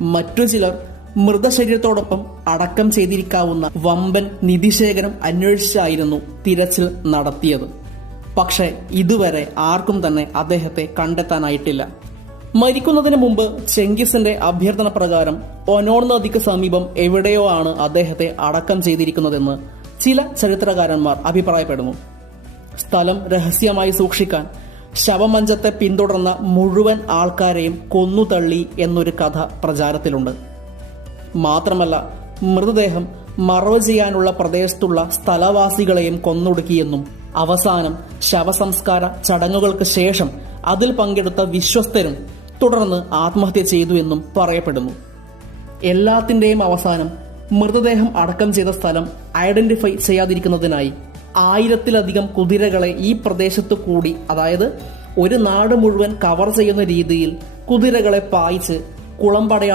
മറ്റു ചിലർ മൃതശരീരത്തോടൊപ്പം അടക്കം ചെയ്തിരിക്കാവുന്ന വമ്പൻ നിധിശേഖരം അന്വേഷിച്ചായിരുന്നു തിരച്ചിൽ നടത്തിയത്. പക്ഷേ ഇതുവരെ ആർക്കും തന്നെ അദ്ദേഹത്തെ കണ്ടെത്താനായിട്ടില്ല. മരിക്കുന്നതിന് മുമ്പ് ചെങ്കിസിന്റെ അഭ്യർത്ഥന പ്രകാരം ഒനോൺ നദിക്ക് സമീപം എവിടെയോ ആണ് അദ്ദേഹത്തെ അടക്കം ചെയ്തിരിക്കുന്നതെന്ന് ചില ചരിത്രകാരന്മാർ അഭിപ്രായപ്പെടുന്നു. സ്ഥലം രഹസ്യമായി സൂക്ഷിക്കാൻ ശവമഞ്ചത്തെ പിന്തുടർന്ന മുഴുവൻ ആൾക്കാരെയും കൊന്നുതള്ളി എന്നൊരു കഥ പ്രചാരത്തിലുണ്ട്. മാത്രമല്ല, മൃതദേഹം മറവ് ചെയ്യാനുള്ള പ്രദേശത്തുള്ള സ്ഥലവാസികളെയും കൊന്നൊടുക്കിയെന്നും അവസാനം ശവസംസ്കാര ചടങ്ങുകൾക്ക് ശേഷം അതിൽ പങ്കെടുത്ത വിശ്വസ്തരും തുടർന്ന് ആത്മഹത്യ ചെയ്തു എന്നും പറയപ്പെടുന്നു. എല്ലാത്തിന്റെയും അവസാനം മൃതദേഹം അടക്കം ചെയ്ത സ്ഥലം ഐഡന്റിഫൈ ചെയ്യാതിരിക്കുന്നതിനായി 1000-ലധികം കുതിരകളെ ഈ പ്രദേശത്തു കൂടി, അതായത് ഒരു നാട് മുഴുവൻ കവർ ചെയ്യുന്ന രീതിയിൽ കുതിരകളെ പായിച്ച് കുളമ്പടയാളം